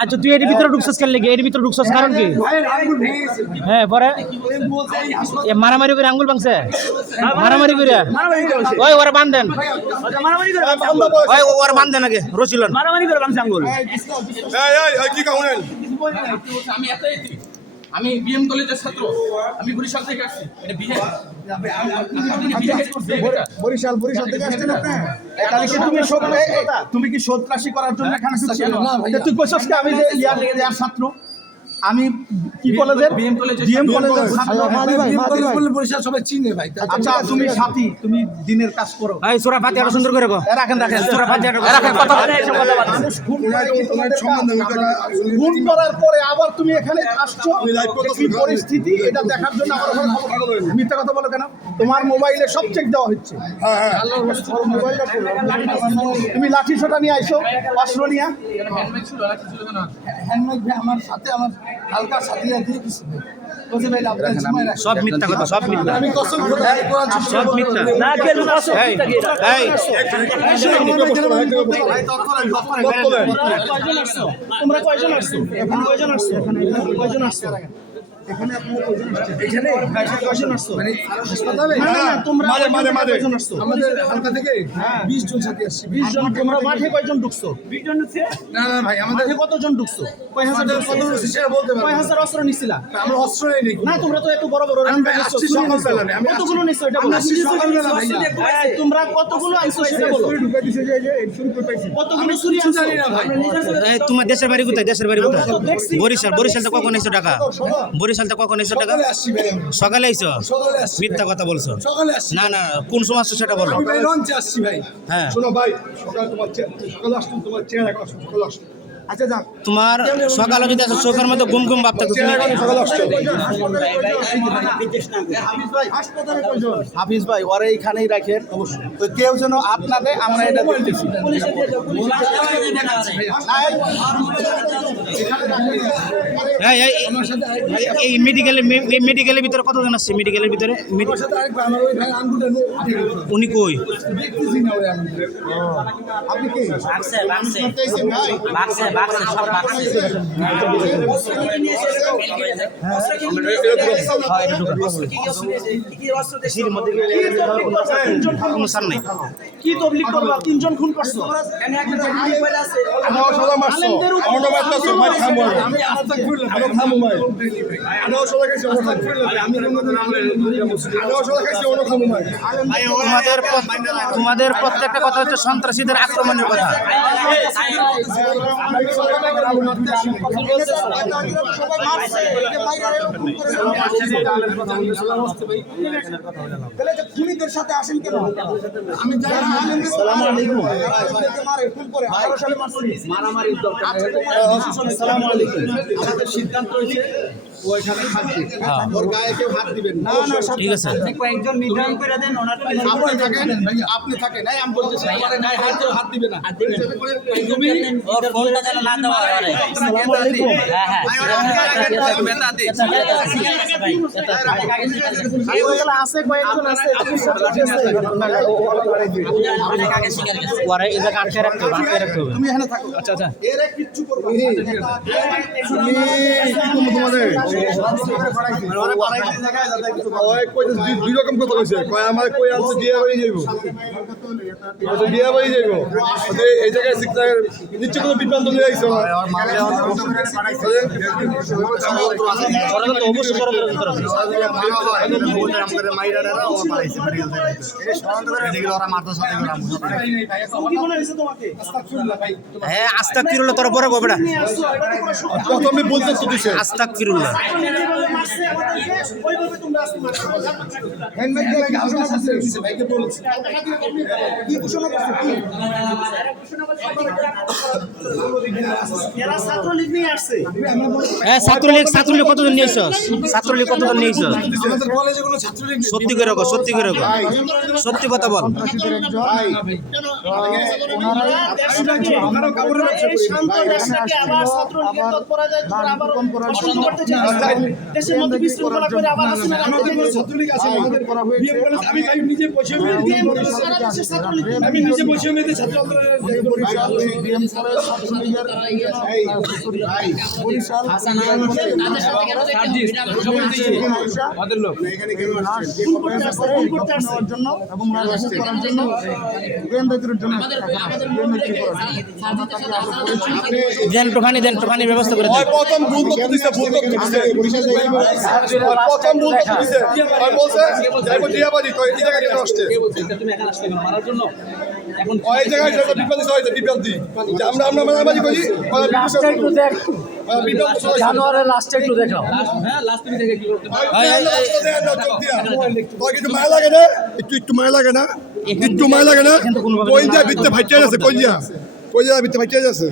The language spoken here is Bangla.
আচ্ছা তুই এর ভিতরে ঢুকছস কেন লেগে এর ভিতরে ঢুকছস কারণ কি হ্যাঁ পরে মারামারি করে আঙ্গুল ভাঙছে মারামারি করে করে ওই ওরা বান্ধেন আচ্ছা। ওই ওরা বান্ধেন আগে রসিলন মারামারি করে বাংছে আঙ্গুল। এই এই এই কি কাউনেন আমি আমি বিএম কলেজের ছাত্র। আমি বরিশাল থেকে আসছি। এটা বিহার বরিশাল বরিশাল থেকে আসছেন আপনি? তাহলে কি তুমি শোধ তুমি কি সন্ত্রাসী করার জন্য এখানে ঢুকছিল না তুই কইছস কি আমি যে ইয়ার ইয়ার ছাত্র? আমি কি কলেজের BM কলেজের বিএম কলেজের ছাত্র ভাই মারি ভাই বরিশাল সবাই চিনে ভাই। আচ্ছা তুমি সাথী তুমি দিনের কাজ করো। এই সোরা ফাতিহাটা সুন্দর করে গো রাখেন রাখেন। সোরা ফাতিহাটা রাখেন কথা মানুষ খুন করে ওনার সম্বন্ধে করার পরে আবার তুমি এখানে আসছো। আমি live করতেছি, কি পরিস্থিতি? এটা দেখার জন্য আমার ওখানে মিথ্যা কথা বলো কেন? তোমার মোবাইলে সব চেক দেওয়া হচ্ছে। হ্যাঁ হ্যাঁ। তুমি লাঠি ছোটা নিয়ে আইছো অস্ত্র নিয়ে। হ্যান্ডব্যাগ ছিল লাঠি ছিল কেন হ্যান্ডমেড আমার সাথে আমার হালকা সাথে সব মিথ্যা কথা সব মিথ্যা কসম সব মিথ্যা না কে লুকাছো এই এই কয়জন আসছো তোমরা কয়জন আসছো কয়জন আসছো কয়জন আসছো এখানে আপনারা কয়জন আসছেন? এখানে কয়জন আসছো? মানে হাসপাতালে? না, না, না, তোমরা মাঝে, মাঝে, মাঝে। কয়জন আসছো? আমাদের হালকা থেকে 20 জন সাথে আসছি। 20 জন তোমরা মাঠে কয়জন ঢুকছো? 20 জন ঢুকছে। না না ভাই আমাদের কতজন ঢুকছো? কয় হাজার কত হচ্ছে সেটা বলতে কয় হাজার অস্ত্র নিছিলা? আমরা অস্ত্র নেই না তোমরা তো এত বড় বড় ভাই আসছি সকালবেলা, আমি কতগুলো নিছো এটা বলো। সকালবেলা, ভাইয়া। এই, তোমরা কতগুলো আনছো সেটা বলো। ঢুকে দিছে যে এই শুরু করে পাইছি কতগুলো চুরি আনছো? জানি না ভাই। তোমার দেশের বাড়ি কোথায়? দেশের বাড়ি কোথায়? বরিশাল বরিশাল তো কখন এসো টাকা বরিশাল তো কখন এসো টাকা? সকালে আইছো সকালে মিথ্যা কথা বলছো। না না কোন সময় আসছো সেটা বলো। হ্যাঁ। শোনো ভাই সকাল তোমার তোমার চেহারা সকালে তোমার সকালে যদি আসো চোখের ঘুম ঘুম ভাবতে চেহারা এখন হাফিজ ভাই ওরা এইখানেই রাখেন তো কেউ যেন আপনাদের আমরা এটা দেখতেছি। এই এই এই মেডিকেলের মেডিকেলের ভিতরে কতজন আসছে মেডিকেলের ভিতরে। উনি কই? দেখতেছি না কি তবলিক তিনজন খুন করছ তোমাদের তোমাদের প্রত্যেকটা কথা হচ্ছে সন্ত্রাসীদের আক্রমণের কথা খুনিদের সাথে আসেন কেন আমি সিদ্ধান্ত হয়েছে ওইখানে হাত ওর গায়ে কেউ হাত দিবেন না না ঠিক আছে কয়েকজন নির্ধারণ করে দেন ওনার আপনি থাকেন আপনি থাকেন এই আমি বলতেছি আমার গায়ে হাত কেউ হাত দিবে না তুমি আসসালামু আলাইকুম ওইগুলো আছে কয়েকজন আছে ওরা এই জায়গা আটকে রাখতে হবে আটকে রাখতে হবে তুমি এখানে থাকো আচ্ছা আচ্ছা এরা কিচ্ছু করবে তুমি কি করব তোমাদের দুই- দুই রকম কথা কইছে কয় আমার কই আনছে দিয়া বাড়ি যাইবো দিয়া বাড়ি যাইবো এই জায়গায় শিক্ষার নিশ্চয় কোনো বিভ্রান্ত নিয়ে হ্যাঁ আস্তাক ফিরুল্লাহ তোর বড় প্রথমে বলতে আস্তাক ফিরুল্লাহ। I don't know. ছাত্রলীগ হ্যাঁ ছাত্রলীগ ছাত্রলীগ কতজন নিয়েছ ছাত্রলীগ কতজন নিয়েছ সত্যি করে রাখো সত্যি করে রাখো সত্যি কথা বল। দেশের মধ্যে বিশৃঙ্খলা করে আবার আমাদের কোনো ছাত্রলীগ আছে আমাদের আমি আমি নিজে বসে আমি নিজে বসে মেয়েদের ছাত্র আন্দোলনের দেন দেন ব্যবস্থা করে প্রথম ভুল তথ্য দিছে ভুল তথ্য দিছে ওই প্রথম ভুল তথ্য দিছে ওই বলছে যাইবো দিয়াবাড়ি তো এই জায়গায় কেন আসছে তুমি এখানে কেন? মারার জন্য ওই জায়গায় যেটা বিভ্রান্তি হয়েছে যে আমরা আমরা মারামারি করি জানুয়ারের লাস্টে একটু দেখাও হ্যাঁ লাস্ট দেখে কি করতে ওই দেন না, রাস্তা দেন না, চোখ দিয়া। তোর কিছু মায়া লাগে না একটু একটু মায়া লাগে না একটু মায়া লাগে না কই যা বিত্তে ভাইতে আছে কই যা কই যা বিত্তে ভাইতে আছে